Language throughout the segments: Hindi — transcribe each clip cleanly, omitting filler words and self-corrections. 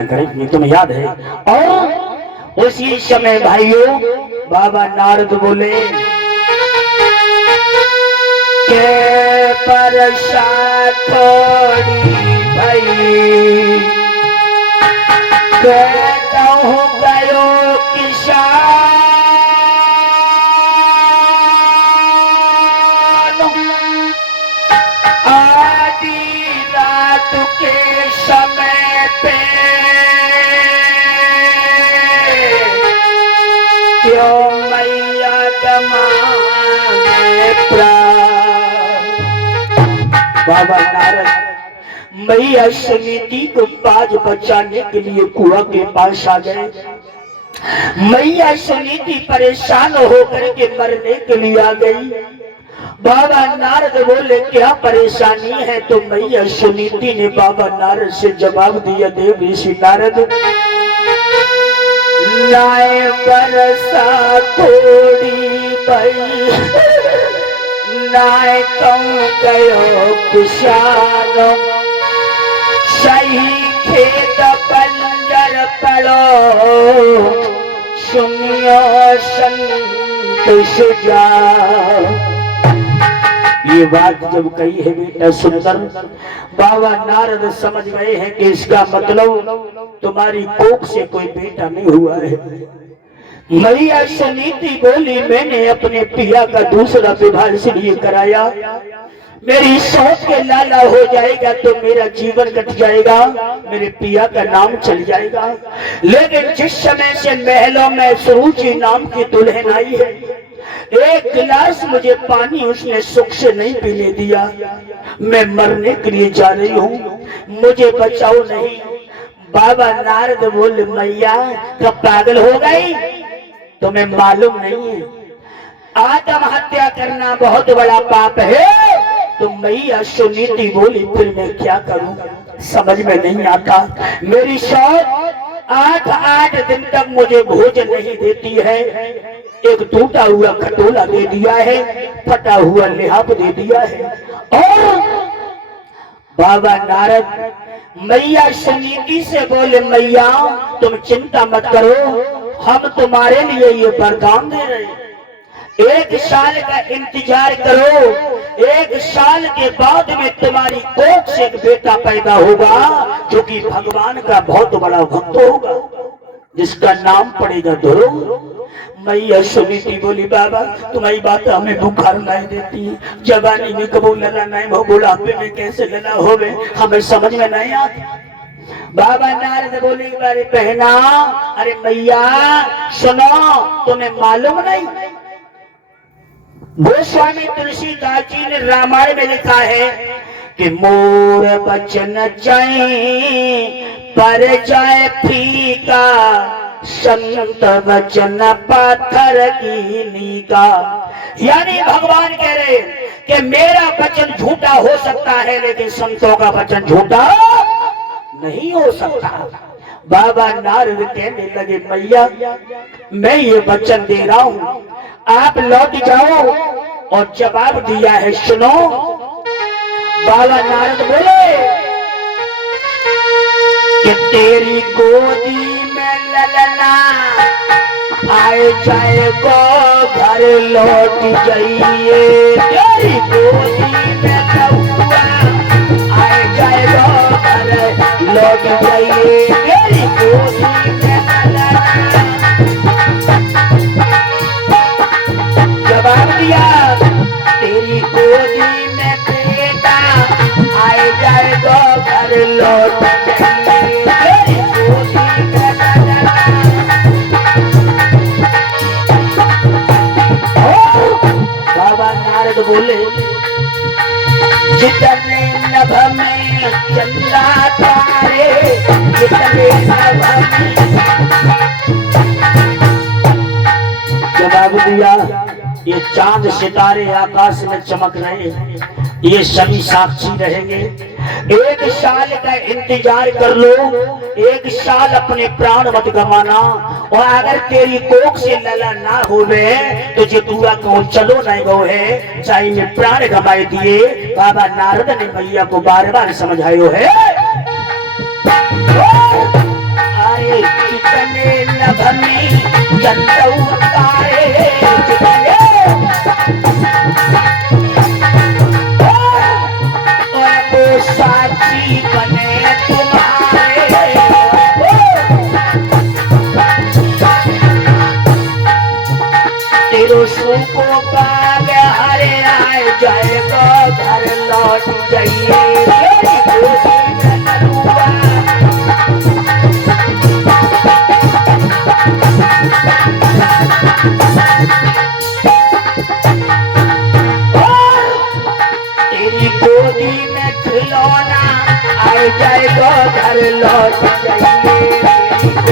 ये तुम्हें याद है। और उसी समय भाइयों बाबा नारद बोले के परसाद थोड़ी भाई कहता हूँ गयो किसान आदि रात के समय पे क्यों मैया गमाए प्राण। बाबा नारद मैया समिति को बाज बचाने के लिए कुआं के पास आ गए। मैया समिति परेशान होकर के मरने के लिए आ गई। बाबा नारद बोले क्या परेशानी है? तो मैया सुनीति ने बाबा नारद से जवाब दिया, देव ऋषि नारद लाए बरसा थोड़ी भाई नाय कहूँ गयो किसानो सही खेत बंजर पड़ो सुनियो संत सुझाव। ये बात जब कही है बेटा सुंदर, बाबा नारद समझ गए हैं कि इसका मतलब तुम्हारी कोख से कोई बेटा नहीं हुआ है। मैया सुनीति बोली मैंने अपने पिया का दूसरा विवाह इसलिए कराया, मेरी सोच के लाला हो जाएगा तो मेरा जीवन कट जाएगा, मेरे पिया का नाम चल जाएगा। लेकिन जिस समय से महलों में सुरुचि नाम की दुल्हन आई है, एक गिलास मुझे पानी उसने सुख से नहीं पीने दिया। मैं मरने के लिए जा रही हूँ, मुझे बचाओ नहीं। बाबा नारद बोले मैया कब पागल हो गई? तुम्हें मालूम नहीं है आत्महत्या करना बहुत बड़ा पाप है। तो मैया सुनीति बोली फिर मैं क्या करूं, समझ में नहीं आता। मेरी सौत 8 दिन तक मुझे भोजन नहीं देती है। एक टूटा हुआ खटोला दे दिया है, फटा हुआ लिहाफ दे दिया है। और बाबा नारद मैया सुनीति से बोले मैया तुम चिंता मत करो, हम तुम्हारे लिए ये वरदान दे रहे हैं। 1 साल का इंतजार करो, 1 साल के बाद में तुम्हारी कोख से एक बेटा पैदा होगा जो कि भगवान का बहुत बड़ा भक्त होगा, जिसका नाम पड़ेगा ध्रुव। मैया सुनीति बोली बाबा तुम्हारी बात हमें बुखार लाई देती है, जवानी में कबू लला नहीं हो, बुढ़ापे में कैसे लला होवे हमें समझ में नहीं आता। बाबा नारद बोले बारे बहना, अरे मैया सुनो तुम्हें मालूम नहीं, गोस्वामी तुलसीदास जी ने रामायण में लिखा है कि मोर बचन जाए पर जाए फीका, संत वचन पाथर की नीका। यानी भगवान कह रहे कि मेरा वचन झूठा हो सकता है लेकिन संतों का वचन झूठा नहीं हो सकता। बाबा नारद कहने लगे मैया मैं ये वचन दे रहा हूँ, आप लौट जाओ। और जवाब दिया है सुनो। बाबा नारद बोले कि तेरी गोदी में ललना आए जाएगो घर लौट जाइए, तेरी गोदी में कौआ आए जाएगो घर लौट जाइए, तेरी गोदी में ललना। जवाब दिया तेरी गोदी में बेटा आए जाएगो घर लौट जाइए, तेरी गोदी में ललना। बाबा नारद बोले जितने नभ में चंद्रा तारे, जितने नभ में। जवाब दिया ये चांद सितारे आकाश में चमक रहे हैं, ये सभी साक्षी रहेंगे। 1 साल का इंतजार कर लो, 1 साल अपने प्राण मत गवाना। और अगर तेरी कोख से लला ना होवे तो जो दूरा को चलो नहीं गो है, चाहे में प्राण गवाए दिए। बाबा नारद ने मैया को बार बार समझायो है। रुसू को पाग हरे आए जाएगा घर लौट जाइए तेरी गोदी में खिलौना आए जाएगा घर लौट जाइए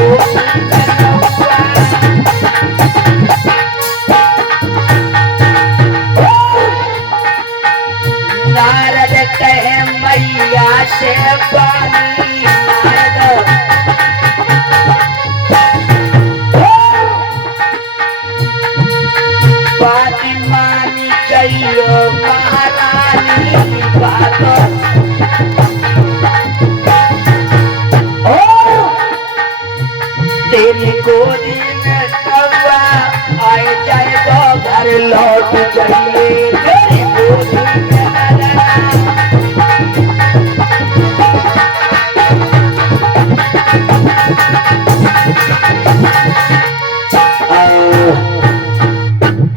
नारद कहे मैया से पानी नारद बात मानी चाहिए महारानी बात तेरी गोदी में नौवा आए जाएगा घर लौट जाइए तेरी गोदी में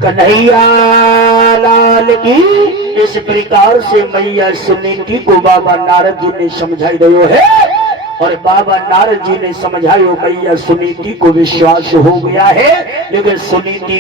कन्हैया लाल की। इस प्रकार से मैया सुनीति को बाबा नारद जी ने समझाई रहे है और बाबा नारद जी ने समझायो मैया सुनीति को विश्वास हो गया है लेकिन सुनीति